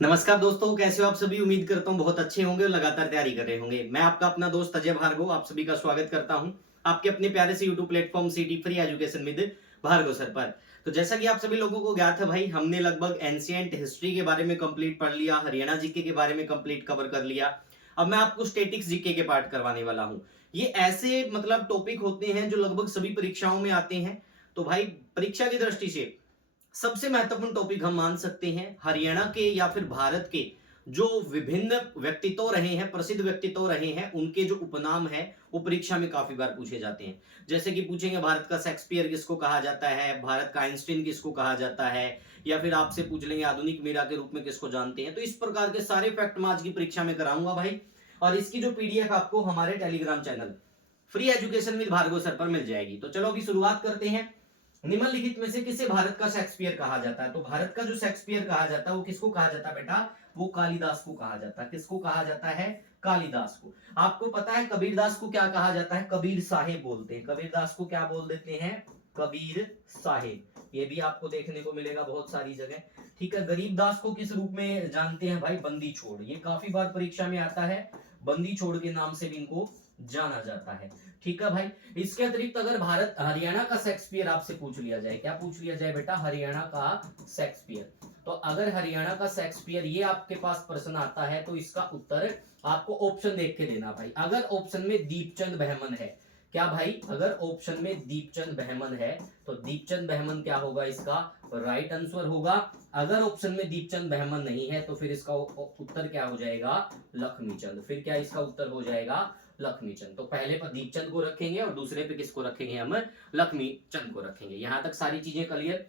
नमस्कार दोस्तों, कैसे हो आप सभी। उम्मीद करता हूँ बहुत अच्छे होंगे और लगातार तैयारी कर रहे होंगे। मैं आपका अपना दोस्त अजय भार्गव आप सभी का स्वागत करता हूँ आपके अपने प्यारे से YouTube platform city free education with Bhargav sir पर। तो जैसा कि आप सभी लोगों को ज्ञात है भाई, हमने लगभग एंशिएंट हिस्ट्री के बारे में कंप्लीट पढ़ लिया, हरियाणा जीके के बारे में कंप्लीट कवर कर लिया। अब मैं आपको स्टेटिक्स जीके के पार्ट करवाने वाला हूँ। ये ऐसे मतलब टॉपिक होते हैं जो लगभग सभी परीक्षाओं में आते हैं। तो भाई परीक्षा की दृष्टि से सबसे महत्वपूर्ण टॉपिक हम मान सकते हैं हरियाणा के या फिर भारत के जो विभिन्न व्यक्तित्व रहे हैं, प्रसिद्ध व्यक्तित्व रहे हैं, उनके जो उपनाम है वो परीक्षा में काफी बार पूछे जाते हैं। जैसे कि पूछेंगे भारत का शेक्सपियर किसको कहा जाता है, भारत का आइंस्टीन किसको कहा जाता है, या फिर आपसे पूछ लेंगे आधुनिक मीरा के रूप में किसको जानते हैं। तो इस प्रकार के सारे फैक्ट मैं आज की परीक्षा में कराऊंगा भाई। और इसकी जो पीडीएफ आपको हमारे Telegram channel free education with Bhargav sir पर मिल जाएगी। तो चलो अभी शुरुआत करते हैं। निम्नलिखित में से किसे भारत का शेक्सपियर कहा जाता है? तो भारत का जो शेक्सपियर कहा जाता है वो किसको कहा जाता है बेटा? वो कालिदास को कहा जाता है। किसको कहा जाता है? कालिदास को। आपको पता है कबीरदास को क्या कहा जाता है? कबीर साहेब बोलते हैं। कबीरदास को क्या बोल देते हैं? कबीर साहेब। ये भी आपको देखने को मिलेगा बहुत सारी जगह। ठीक है। गरीबदास को किस रूप में जानते हैं भाई? बंदी छोड़। ये काफी बार परीक्षा में आता है, बंदी छोड़ के नाम से भी इनको जाना जाता है। ठीक है भाई। इसके अतिरिक्त अगर भारत हरियाणा का शेक्सपियर आपसे पूछ लिया जाए, क्या पूछ लिया जाए बेटा? हरियाणा का शेक्सपियर। तो अगर हरियाणा का शेक्सपियर ये आपके पास प्रश्न आता है तो इसका उत्तर आपको ऑप्शन देख के देना भाई। अगर ऑप्शन में दीपचंद बहमन है, क्या भाई? अगर ऑप्शन में दीपचंद बहमन है तो दीपचंद बहमन क्या होगा? इसका राइट आंसर होगा। अगर ऑप्शन में दीपचंद बहमन नहीं है तो फिर इसका उत्तर क्या हो जाएगा? लक्ष्मीचंद। फिर क्या इसका उत्तर हो जाएगा? लक्ष्मीचंद। तो पहले पर दीपचंद को रखेंगे और दूसरे पे किसको रखेंगे? हम लक्ष्मीचंद को रखेंगे। यहां तक सारी चीजें क्लियर।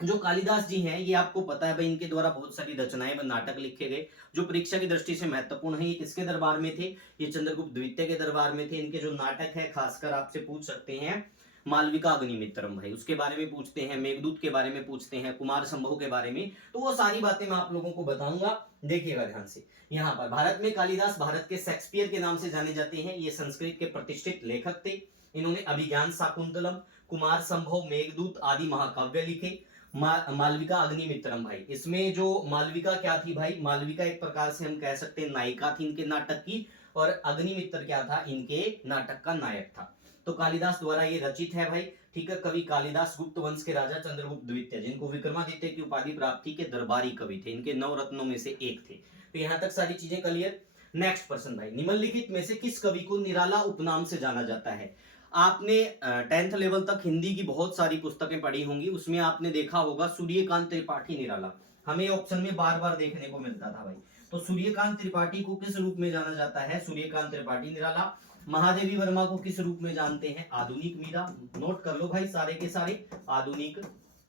जो कालिदास जी हैं ये आपको पता है भाई, इनके द्वारा बहुत सारी रचनाएं व नाटक लिखे गए जो परीक्षा की दृष्टि से महत्वपूर्ण है। ये किसके दरबार में थे? ये चंद्रगुप्त द्वितीय के दरबार में थे। इनके जो नाटक है खासकर आपसे पूछ सकते हैं मालविका अग्निमित्रम भाई, उसके बारे में पूछते हैं, मेघदूत के बारे में पूछते हैं, कुमार संभव के बारे में। तो वो सारी बातें मैं आप लोगों को बताऊंगा। देखिएगा ध्यान से। यहाँ पर भारत में कालिदास भारत के शेक्सपियर के नाम से जाने जाते हैं। ये संस्कृत के प्रतिष्ठित लेखक थे। इन्होंने अभिज्ञान शाकुंतलम, कुमार संभव, मेघदूत आदि महाकाव्य लिखे। मालविका अग्निमित्रम भाई, इसमें जो मालविका क्या थी भाई? मालविका एक प्रकार से हम कह सकते हैं नायिका थी इनके नाटक की, और अग्निमित्र क्या था? इनके नाटक का नायक था। तो कालिदास द्वारा ये रचित है भाई। ठीक है। कवि कालिदास गुप्त वंश के राजा चंद्रगुप्त द्वितीय, जिनको विक्रमादित्य की उपाधि प्राप्ति के दरबारी कवि थे, इनके 9 रत्नों में से एक थे। तो यहां तक सारी चीजें क्लियर। नेक्स्ट पर्सन भाई, निम्नलिखित में से किस कवि को निराला उपनाम से जाना जाता है? आपने 10th लेवल तक हिंदी की बहुत सारी पुस्तकें पढ़ी होंगी, उसमें आपने देखा होगा सूर्यकांत त्रिपाठी निराला। हमें ऑप्शन में बार बार देखने को मिलता था भाई। तो सूर्यकांत त्रिपाठी को किस रूप में जाना जाता है? सूर्यकांत त्रिपाठी निराला। महादेवी वर्मा को किस रूप में जानते हैं? आधुनिक मीरा। नोट कर लो भाई सारे के सारे, आधुनिक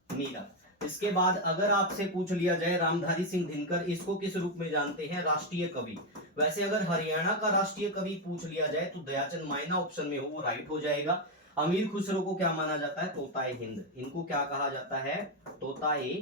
मीरा। इसके बाद अगर आपसे पूछ लिया जाए रामधारी सिंह दिनकर, इसको किस रूप में जानते हैं? राष्ट्रीय कवि। वैसे अगर हरियाणा का राष्ट्रीय कवि पूछ लिया जाए तो दयाचंद मायना ऑप्शन में हो वो राइट हो जाएगा। अमीर खुसरो को क्या माना जाता है? तोताए हिंद। इनको क्या कहा जाता है? तोताए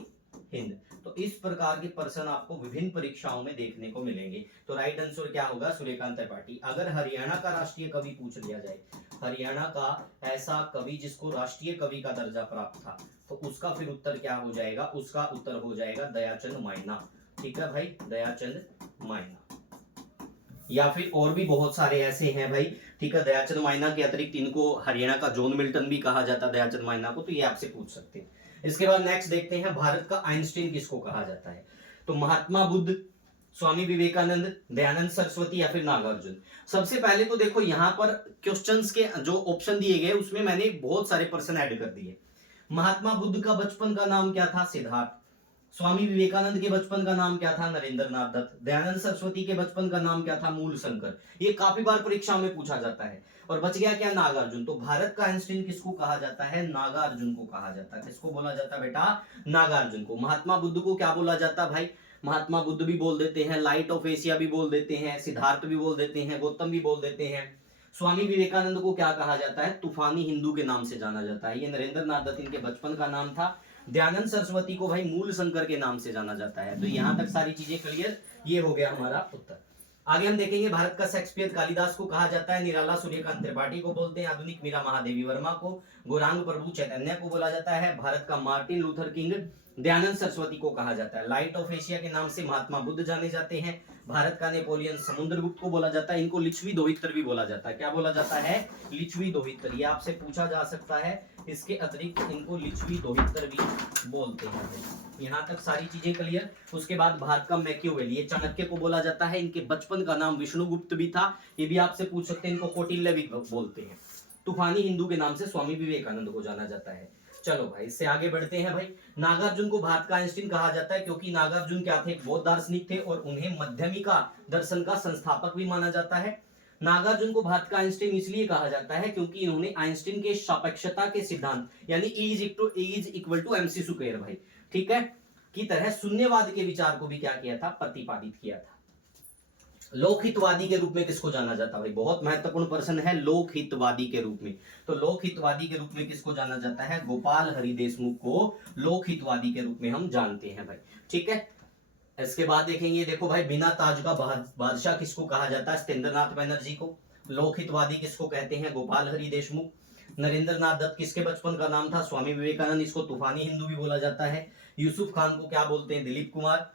हिंद। तो इस प्रकार के प्रश्न आपको विभिन्न परीक्षाओं में देखने को मिलेंगे। तो राइट आंसर क्या होगा? सूर्यकांत त्रिपाठी। अगर हरियाणा का राष्ट्रीय कवि पूछ लिया जाए, हरियाणा का ऐसा कवि जिसको राष्ट्रीय कवि का दर्जा प्राप्त था, तो उसका फिर उत्तर क्या हो जाएगा? उसका उत्तर हो जाएगा दयाचंद मायना। ठीक है भाई, दयाचंद मायना। या फिर और भी बहुत सारे ऐसे हैं भाई। ठीक है। दयाचंद मायना के अतिरिक्त इनको हरियाणा का जॉन मिल्टन भी कहा जाता है, दयाचंद मायना को। तो ये आपसे पूछ सकते हैं। इसके बाद नेक्स्ट देखते हैं भारत का आइंस्टीन किसको कहा जाता है? तो महात्मा बुद्ध, स्वामी विवेकानंद, दयानंद सरस्वती या फिर नागार्जुन। सबसे पहले तो देखो यहाँ पर क्वेश्चंस के जो ऑप्शन दिए गए उसमें मैंने बहुत सारे पर्सन ऐड कर दिए। महात्मा बुद्ध का बचपन का नाम क्या था? सिद्धार्थ। स्वामी विवेकानंद के बचपन का नाम क्या था? नरेंद्र नाथ दत्त। दयानंद सरस्वती के बचपन का नाम क्या था? मूल शंकर। ये काफी बार परीक्षा में पूछा जाता है। और बच गया क्या? नागार्जुन। तो भारत का आइंस्टीन किसको कहा जाता है? नागार्जुन को कहा जाता है। किसको बोला जाता है बेटा? नागार्जुन को। महात्मा बुद्ध को क्या बोला जाता है भाई? महात्मा बुद्ध भी बोल देते हैं, लाइट ऑफ एशिया भी बोल देते हैं, सिद्धार्थ भी बोल देते हैं, गौतम भी बोल देते हैं। स्वामी विवेकानंद को क्या कहा जाता है? तूफानी हिंदू के नाम से जाना जाता है। ये नरेंद्र नाथ दत्त इनके बचपन का नाम था। दयानंद सरस्वती को भाई मूल शंकर के नाम से जाना जाता है। तो यहां तक सारी चीजें क्लियर। ये हो गया हमारा उत्तर। आगे हम देखेंगे भारत का शेक्सपियर कालिदास को कहा जाता है, निराला सूर्यकांत त्रिपाठी को बोलते हैं, आधुनिक मीरा महादेवी वर्मा को, गौरांग प्रभु चैतन्य को बोला जाता है, भारत का Martin Luther king Dayanand Saraswati को कहा जाता है। लाइट ऑफ एशिया के नाम से महात्मा बुद्ध जाने जाते हैं। भारत का नेपोलियन समुद्रगुप्त को बोला जाता है। इनको लिच्छवी दोहित्र भी बोला जाता है। क्या बोला जाता है? लिच्छवी दोहित्र। ये आपसे पूछा जा सकता है। इसके अतिरिक्त इनको लिच्छवी दोहित्र भी बोलते हैं। यहाँ तक सारी चीजें क्लियर। उसके बाद भारत का मैकियावेली, ये चाणक्य को बोला जाता है। इनके बचपन का नाम विष्णुगुप्त भी था, ये भी आपसे पूछ सकते हैं। इनको कौटिल्य भी बोलते हैं। तूफानी हिंदू के नाम से स्वामी विवेकानंद को जाना जाता है। चलो भाई इससे आगे बढ़ते हैं। भाई नागार्जुन को भारत का आइंस्टीन कहा जाता है, क्योंकि नागार्जुन क्या थे? बौद्ध दार्शनिक थे और उन्हें मध्यमिका दर्शन का संस्थापक भी माना जाता है। नागार्जुन को भारत का आइंस्टीन इसलिए कहा जाता है क्योंकि इन्होंने आइंस्टीन के सापेक्षता के सिद्धांत यानी E is equal to MC square भाई, ठीक है, की तरह शून्यवाद के विचार को भी क्या किया था? प्रतिपादित किया था। लोकहितवादी के रूप में किसको जाना जाता है? भाई बहुत महत्वपूर्ण प्रश्न है। लोकहितवादी के रूप में, तो लोकहितवादी के रूप में किसको जाना जाता है? गोपाल हरि देशमुख को लोकहितवादी के रूप में हम जानते हैं भाई, ठीक है। इसके बाद देखेंगे, देखो भाई बिना ताज का बादशाह किसको कहा जाता है? सत्येंद्रनाथ बनर्जी को। लोकहितवादी किसको कहते हैं? गोपाल हरि देशमुख। नरेंद्र नाथ दत्त किसके बचपन का नाम था? स्वामी विवेकानंद, इसको तूफानी हिंदू भी बोला जाता है। यूसुफ खान को क्या बोलते हैं? दिलीप कुमार।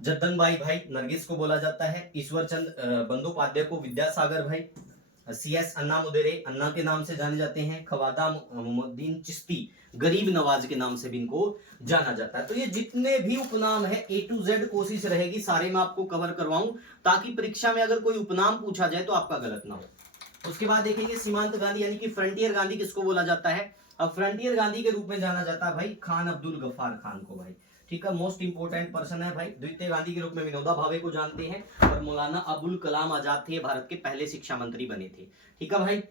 जद्दन बाई भाई नरगिस को बोला जाता है। ईश्वर चंद बंदोपाध्याय को विद्यासागर भाई। CS अन्ना मुदेरे अन्ना के नाम से जाने जाते हैं। ख्वाजा मोहम्मदीन चिश्ती गरीब नवाज के नाम से भी इनको जाना जाता है। तो ये जितने भी उपनाम है A to Z कोशिश रहेगी सारे मैं आपको कवर करवाऊं, ताकि परीक्षा में अगर कोई उपनाम पूछा जाए तो आपका गलत ना हो। उसके बाद देखेंगे सीमांत गांधी यानी कि फ्रंटियर गांधी किसको बोला जाता है? अब फ्रंटियर गांधी के रूप में जाना जाता है भाई खान अब्दुल गफ्फार खान को भाई, ठीक है, मोस्ट इंपोर्टेंट पर्सन है भाई। द्वितीय गांधी के रूप में विनोबा भावे को जानते हैं और मौलाना अबुल कलाम आजाद थे, भारत के पहले शिक्षा मंत्री बने थे, ठीक है भाई।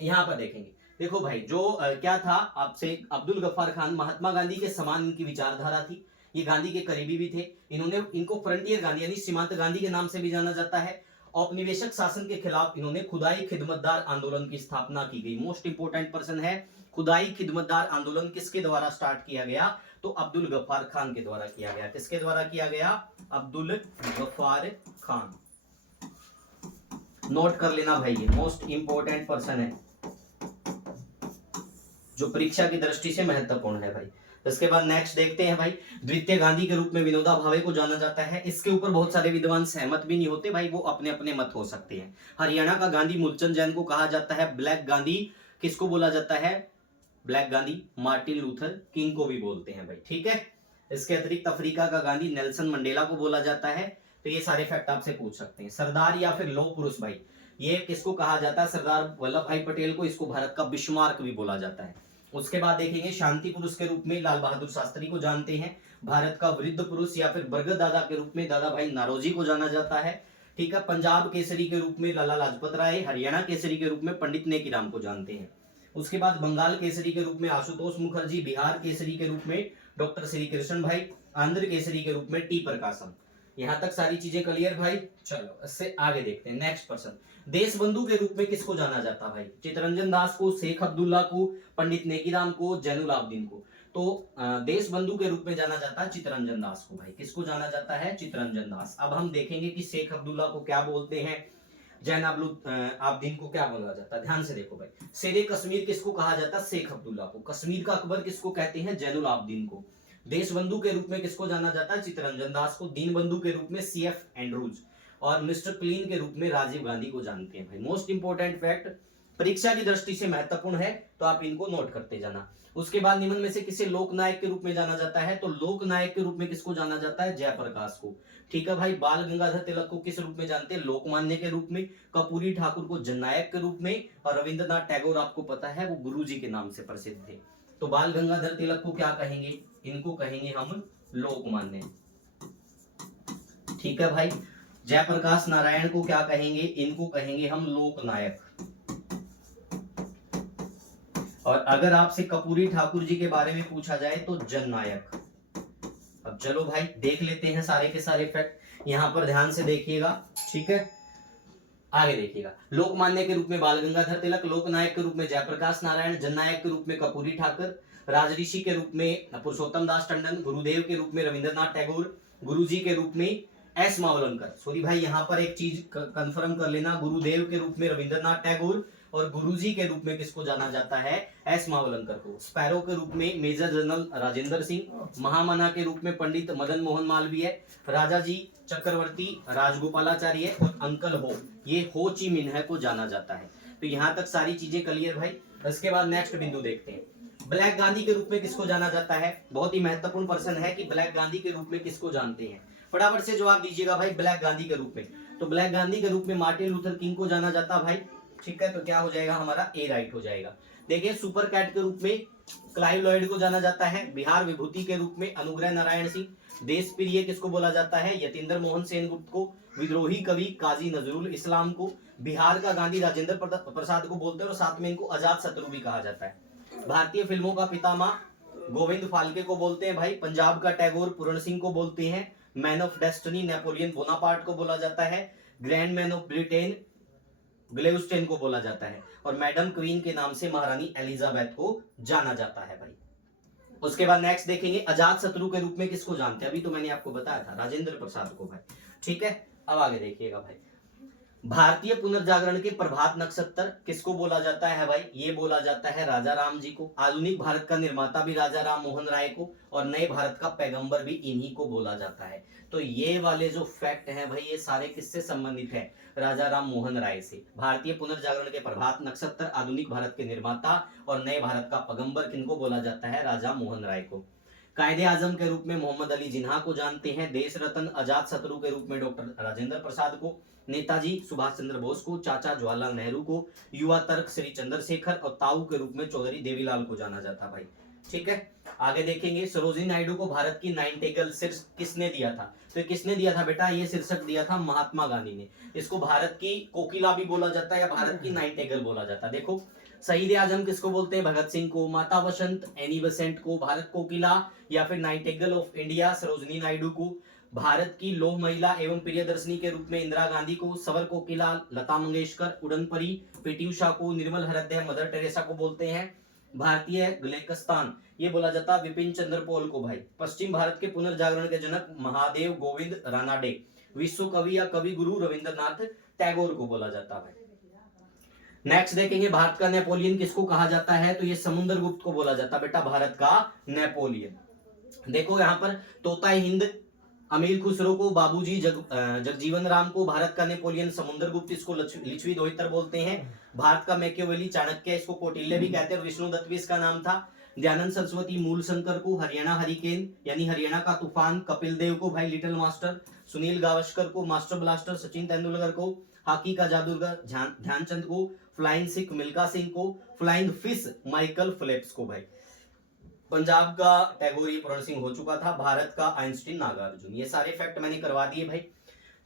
यहाँ पर देखेंगे, देखो भाई जो क्या था आपसे, अब्दुल गफ्फार खान महात्मा गांधी के समान इनकी विचारधारा थी। ये गांधी के करीबी भी थे। इनको फ्रंटियर गांधी यानी सीमांत गांधी के नाम से भी जाना जाता है। औपनिवेशिक शासन के खिलाफ इन्होंने खुदाई खिदमतदार आंदोलन की स्थापना की गई। मोस्ट इंपोर्टेंट पर्सन है। खुदाई खिदमतदार आंदोलन किसके द्वारा स्टार्ट किया गया? तो अब्दुल गफ्फार खान के द्वारा किया गया। किसके द्वारा किया गया? अब्दुल गफ्फार खान। नोट कर लेना भाई, ये मोस्ट इंपोर्टेंट पर्सन है जो परीक्षा की दृष्टि से महत्वपूर्ण है भाई। इसके बाद नेक्स्ट देखते हैं भाई, द्वितीय गांधी के रूप में विनोबा भावे को जाना जाता है। इसके ऊपर बहुत सारे विद्वान सहमत भी नहीं होते भाई, वो अपने अपने मत हो सकते हैं। हरियाणा का गांधी मूलचंद जैन को कहा जाता है। ब्लैक गांधी किसको बोला जाता है? Black Gandhi Martin Luther king को भी बोलते हैं भाई, ठीक है। इसके अतिरिक्त अफ्रीका का गांधी नेल्सन मंडेला को बोला जाता है। तो ये सारे फैक्ट आपसे पूछ सकते हैं। सरदार या फिर लौह पुरुष भाई, ये किसको कहा जाता है? सरदार वल्लभ भाई पटेल को। इसको भारत का बिस्मार्क भी बोला जाता है। उसके बाद देखेंगे शांति पुरुष के रूप में लाल बहादुर शास्त्री को जानते हैं। भारत का वृद्ध पुरुष या फिर बरगद दादा के रूप में दादा भाई नारोजी को जाना जाता है, ठीक है। पंजाब केसरी के रूप में लाला लाजपत राय। हरियाणा केसरी के रूप में पंडित नेकीराम को जानते हैं। उसके बाद बंगाल केसरी के रूप में आशुतोष मुखर्जी। बिहार केसरी के रूप में डॉक्टर श्री कृष्ण भाई। आंध्र केसरी के रूप में टी प्रकाशम। यहाँ तक सारी चीजें क्लियर भाई। चलो इससे आगे देखते हैं। नेक्स्ट पर्सन, देश बंधु के रूप में किसको जाना जाता भाई? चित्तरंजन दास को, शेख अब्दुल्ला को, पंडित नेकीराम को, जैनुल आबदीन को। तो देश बंधु के रूप में जाना जाता है चित्तरंजन दास को भाई। किसको जाना जाता है? चित्तरंजन दास। अब हम देखेंगे कि शेख अब्दुल्ला को क्या बोलते हैं, आबदीन को क्या बोला जाता है। ध्यान से देखो भाई, शेरे कश्मीर किसको कहा जाता है? शेख अब्दुल्ला को। कश्मीर का अकबर किसको कहते हैं? जैनुल आबदीन को। देश बंधु के रूप में किसको जाना जाता है? चित्तरंजन दास को। दीन बंधु के रूप में CF एंड्रूज और मिस्टर क्लीन के रूप में राजीव गांधी को जानते हैं भाई। मोस्ट इंपोर्टेंट फैक्ट, परीक्षा की दृष्टि से महत्वपूर्ण है, तो आप इनको नोट करते जाना। उसके बाद निम्न में से किसे लोकनायक के रूप में जाना जाता है? तो लोकनायक के रूप में किसको जाना जाता है? जयप्रकाश को, ठीक है भाई। बाल गंगाधर तिलक को किस रूप में जानते हैं? लोकमान्य के रूप में। कर्पूरी ठाकुर को जननायक के रूप में। और रविंद्रनाथ टैगोर आपको पता है वो गुरुजी के नाम से प्रसिद्ध थे। तो बाल गंगाधर तिलक को क्या कहेंगे? इनको कहेंगे हम लोकमान्य, ठीक है भाई। जयप्रकाश नारायण को क्या कहेंगे? इनको कहेंगे हम लोकनायक। और अगर आपसे कर्पूरी ठाकुर जी के बारे में पूछा जाए तो जननायक। अब चलो भाई देख लेते हैं सारे के सारे फैक्ट, यहां पर ध्यान से देखिएगा, ठीक है। आगे देखिएगा, लोकमान्य के रूप में बाल गंगाधर तिलक, लोकनायक के रूप में जयप्रकाश नारायण, जननायक के रूप में कर्पूरी ठाकुर, राजऋषि के रूप में पुरुषोत्तम दास टंडन, गुरुदेव के रूप में रविंद्रनाथ टैगोर, गुरुजी के रूप में S मावलंकर। सॉरी भाई यहाँ पर एक चीज कंफर्म कर लेना, गुरुदेव के रूप में रविंद्रनाथ टैगोर और गुरुजी के रूप में किसको जाना जाता है? एस मावलंकर को। स्पैरो के रूप में मेजर जनरल राजेंद्र सिंह, महामना के रूप में पंडित मदन मोहन मालवीय, राजा जी चक्रवर्ती राजगोपालाचार्य और अंकल हो, ये हो ची मिन्ह को जाना जाता है। तो यहाँ तक सारी चीजें क्लियर भाई। इसके बाद नेक्स्ट बिंदु देखते हैं, ब्लैक गांधी के रूप में किसको जाना जाता है? बहुत ही महत्वपूर्ण प्रश्न है कि ब्लैक गांधी के रूप में किसको जानते हैं। फटाफट से जवाब दीजिएगा भाई, ब्लैक गांधी के रूप में। तो ब्लैक गांधी के रूप में मार्टिन लूथर किंग को जाना जाता भाई, ठीक है। तो क्या हो जाएगा हमारा? ए राइट हो जाएगा। देखिए सुपर कैट के रूप में क्लाइव लॉयड को जाना जाता है, बिहार विभूति के रूप में अनुग्रह नारायण सिंह, देश प्रिय किसको बोला जाता है? यतीन्द्र मोहन सेनगुप्त को, विद्रोही कवि काजी नजरुल इस्लाम को, बिहार का गांधी राजेंद्र प्रसाद को बोलते हैं और साथ में इनको अजात शत्रु भी कहा जाता है। भारतीय फिल्मों का पितामह गोविंद फाल्के को बोलते हैं भाई, पंजाब का टैगोर पूरण सिंह को बोलते हैं, man of destiny Napoleon Bonaparte को बोला जाता है, ग्रैंड मैन ऑफ ब्रिटेन ग्लेउस्टेन को बोला जाता है, और मैडम क्वीन के नाम से महारानी एलिजाबेथ को जाना जाता है भाई। उसके बाद नेक्स्ट देखेंगे, अजात शत्रु के रूप में किसको जानते हैं? अभी तो मैंने आपको बताया था, राजेंद्र प्रसाद को भाई, ठीक है। अब आगे देखिएगा भाई, भारतीय पुनर्जागरण के प्रभात नक्षत्र किसको बोला जाता है भाई? ये बोला जाता है राजा राम जी को। आधुनिक भारत का निर्माता भी राजा राम मोहन राय को, और नए भारत का पैगंबर भी इन्हीं को बोला जाता है। तो ये वाले जो फैक्ट हैं भाई, ये सारे किससे संबंधित है? राजा राम मोहन राय से। भारतीय पुनर्जागरण के प्रभात नक्षत्र, आधुनिक भारत के निर्माता और नए भारत का पैगंबर किनको बोला जाता है? राजा मोहन राय को। कायदे आजम के रूप में मोहम्मद अली जिन्ना को जानते हैं, देश रत्न अजात शत्रु के रूप में डॉक्टर राजेंद्र प्रसाद को, नेताजी सुभाष चंद्र बोस को, चाचा जवाहरलाल नेहरू को, युवा तर्क श्री चंद्रशेखर और ताऊ के रूप में चौधरी देवीलाल को जाना जाता भाई, ठीक है। आगे देखेंगे, सरोजिनी नायडू को भारत की नाइटिंगेल शीर्षक किसने दिया था? तो किसने दिया था बेटा? ये शीर्षक दिया था महात्मा गांधी ने। इसको भारत की कोकिला भी बोला जाता है या भारत की नाइटिंगेल बोला जाता है। देखो शहीद आजम किसको बोलते हैं? भगत सिंह को, माता वसंत एनी बेसेंट को, भारत कोकिला या फिर Nightingale of India Sarojini Naidu को, भारत की लौह महिला एवं प्रियदर्शनी के रूप में इंदिरा गांधी को, सवर कोकिला लता मंगेशकर, उड़न परी पीटी उषा को, निर्मल हृदय मदर टेरेसा को बोलते हैं, भारतीय ग्लेकस्तान ये बोला जाता विपिन चंद्र पॉल को भाई, पश्चिम भारत के पुनर्जागरण के जनक महादेव गोविंद रानाडे, विश्व कवि या कवि गुरु रविंद्रनाथ टैगोर को बोला जाता है। नेक्स्ट देखेंगे, भारत का नेपोलियन किसको कहा जाता है? तो ये समुद्रगुप्त को बोला जाता बेटा, भारत का नेपोलियन। देखो यहाँ पर तोता हिंद अमीर खुसरो को, बाबूजी जगजीवन राम को भारत का नेपोलियन समुद्रगुप्त, इसको लिच्छवी दोहितर बोलते हैं। भारत का मैकियावेली चाणक्य, इसको कौटिल्य भी कहते हैं, और विष्णुदत्त भी इसका नाम था। दयानंद सरस्वती मूलशंकर को, हरियाणा हरिकेन यानी हरियाणा का तूफान, कपिल देव को भाई लिटिल मास्टर, सुनील गावस्कर को मास्टर ब्लास्टर, सचिन तेंदुलकर को हॉकी का जादूगर ध्यानचंद को, फ्लाइंग सिख मिल्खा सिंह को, फ्लाइंग फिश माइकल फिलिप्स को भाई। पंजाब का टैगोर ये पूरण सिंह हो चुका था, भारत का आइंस्टीन नागार्जुन। ये सारे फैक्ट मैंने करवा दिए भाई।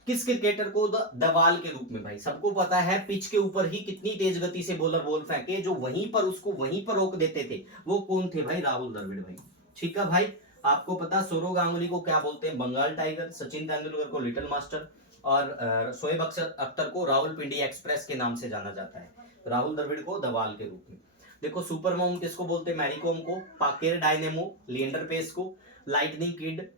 किस क्रिकेटर को दवाल के रूप में भाई? सबको पता है पिच के ऊपर ही कितनी तेज गति से बॉलर बॉल फेंके, जो वहीं पर उसको वहीं पर रोक देते थे, वो कौन थे भाई? राहुल द्रविड़ भाई, ठीक है भाई। आपको पता सौरव गांगुली को क्या बोलते हैं? बंगाल टाइगर, सचिन तेंदुलकर को लिटिल मास्टर, और शोएब अख्तर को रावलपिंडी एक्सप्रेस के नाम से जाना जाता है, राहुल द्रविड़ को दवाल के रूप में। देखो सुपर मॉम किसको बोलते हैं? मैरी कॉम को, पाकेर डायनेमो लिएंडर पेस को, लाइटनिंग किड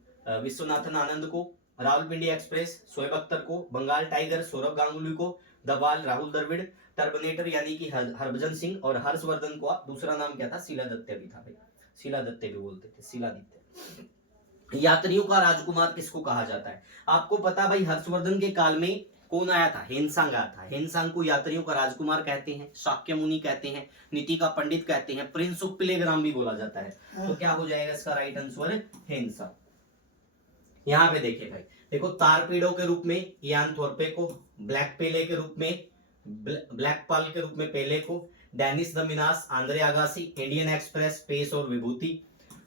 विश्वनाथन आनंद को, रावलपिंडी एक्सप्रेस शोएब अख्तर को, बंगाल टाइगर सौरव गांगुली को, दवाल राहुल द्रविड़, टर्मिनेटर यानी कि हरभजन सिंह, और हर्षवर्धन को दूसरा नाम क्या था? शीला दत्ते भी था भाई, शीला दत्ते भी बोलते थे, शीलादित्य। यात्रियों का राजकुमार किसको कहा जाता है? आपको पता भाई हर्षवर्धन के काल में कौन आया था? हेनसांग आया था। हेनसांग को यात्रियों का राजकुमार कहते हैं, शाक्य मुनि कहते हैं, नीति का पंडित कहते हैं, प्रिंस ऑफ पिलेग्राम भी बोला जाता है। तो क्या हो जाएगा इसका राइट आंसर? हेनसांग। यहाँ पे देखिए भाई, देखो तारपीडो के रूप में इयान थोरपे को, ब्लैक पेले के रूप में ब्लैक पाल के रूप में पेले को, Dennis the Menace Andre Agassi, Indian Express Paes और विभूति,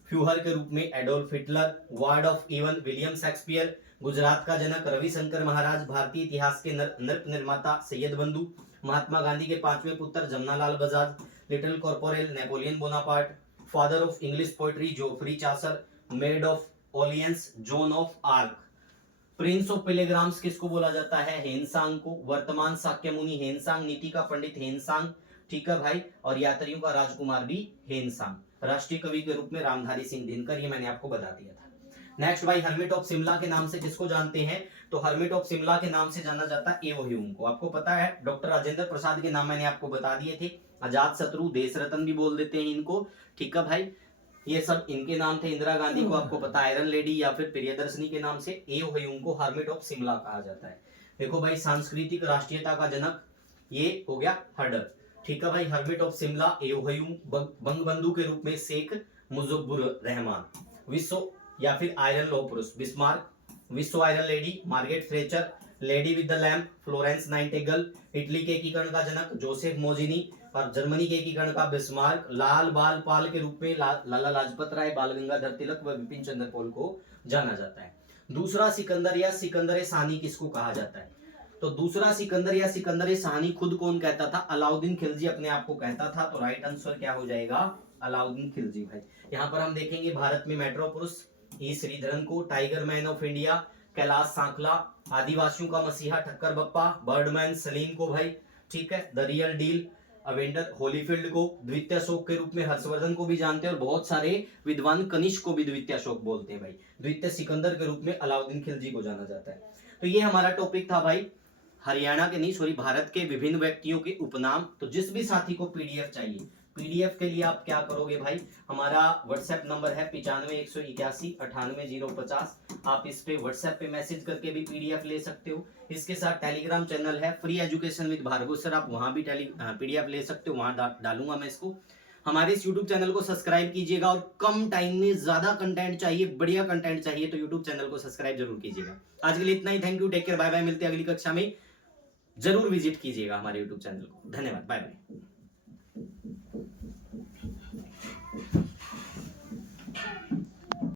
फ्यूहर के रूप में Adolf Hitler, bard of Avon William Shakespeare, Gujarat का जनक रविशंकर महाराज, भारतीय इतिहास के नृप निर्माता सैयद बंधु, महात्मा गांधी के पांचवें पुत्र Jamnalal Bajaj, little corporal Napoleon Bonaparte, father of English poetry Geoffrey Chaucer, maid of Orleans Joan of Arc, prince of pilgrims किसको बोला जाता है? हेनसांग को, वर्तमान शाक्य मुनि हेनसांग, नीति का पंडित हेनसांग, ठीक है भाई, और यात्रियों का राजकुमार भी हेनसांग, राष्ट्रीय कवि के रूप में रामधारी सिंह दिनकर, ये मैंने आपको बता दिया था। नेक्स्ट भाई हर्मिट ऑफ शिमला के नाम से किसको जानते हैं? तो हर्मिट ऑफ शिमला के नाम से जाना जाता है एओ ह्यूम को। आपको पता है डॉक्टर राजेंद्र प्रसाद के नाम मैंने आपको बता दिए थे, अजात शत्रु, देश रत्न भी बोल देते हैं इनको, ठीक है भाई, ये सब इनके नाम थे। इंदिरा गांधी को आपको पता है आयरन लेडी या फिर प्रियदर्शनी के नाम से। एओ ह्यूम को हर्मिट ऑफ शिमला कहा जाता है। देखो भाई सांस्कृतिक राष्ट्रीयता का जनक ये हो गया हर्डर, ठीक है भाई। Hermit of Shimla AO Hume. Bangabandhu के रूप में शेख मुजफ्फर रहमान। विश्व या फिर आयरन लौह पुरुष बिस्मार्क। विश्व iron lady Margaret Thatcher. Lady with the lamp Florence Nightingale. Italy के एकीकरण का जनक जोसेफ मोजिनी। और जर्मनी के एकीकरण का बिस्मार्क। लाल बाल पाल के रूप में लाला लाजपत राय, बाल गंगाधर तिलक व विपिन चंद्र पॉल को जाना जाता है। दूसरा सिकंदर या सिकंदर सानी किसको कहा जाता है? तो दूसरा सिकंदर या सिकंदर सानी खुद कौन कहता था? अलाउद्दीन खिलजी अपने आप को कहता था। तो राइट आंसर क्या हो जाएगा? अलाउद्दीन खिलजी भाई। यहाँ पर हम देखेंगे भारत में मेट्रो पुरुष ई श्रीधरन को, tiger man of India Kailash सांकला, आदिवासियों का मसीहा ठक्कर बप्पा, बर्डमैन सलीम को भाई, ठीक है, द रियल डील अवेंडर होलीफील्ड को, द्वितीय अशोक के रूप में हर्षवर्धन को भी जानते हैं और बहुत सारे विद्वान कनिष्क को भी द्वितीय अशोक बोलते हैं भाई। द्वितीय सिकंदर के रूप में अलाउद्दीन खिलजी को जाना जाता है। तो ये हमारा टॉपिक था भाई, हरियाणा के नहीं सॉरी भारत के विभिन्न व्यक्तियों के उपनाम। तो जिस भी साथी को पीडीएफ चाहिए, पीडीएफ के लिए आप क्या करोगे भाई, हमारा व्हाट्सएप नंबर है 95 181 98 050। आप इस पे व्हाट्सएप पे मैसेज करके भी पीडीएफ ले सकते हो। इसके साथ टेलीग्राम चैनल है free education with Bhargav sir, आप वहां भी पीडीएफ ले सकते हो, वहां डालूंगा मैं इसको। हमारे इस यूट्यूब चैनल को सब्सक्राइब कीजिएगा और कम टाइम में ज्यादा कंटेंट चाहिए, बढ़िया कंटेंट चाहिए तो यूट्यूब चैनल को सब्सक्राइब जरूर कीजिएगा। आज के लिए इतना ही, thank you, take care, bye bye, मिलते हैं अगली कक्षा में। जरूर विजिट कीजिएगा हमारे यूट्यूब चैनल को। धन्यवाद, बाय बाय।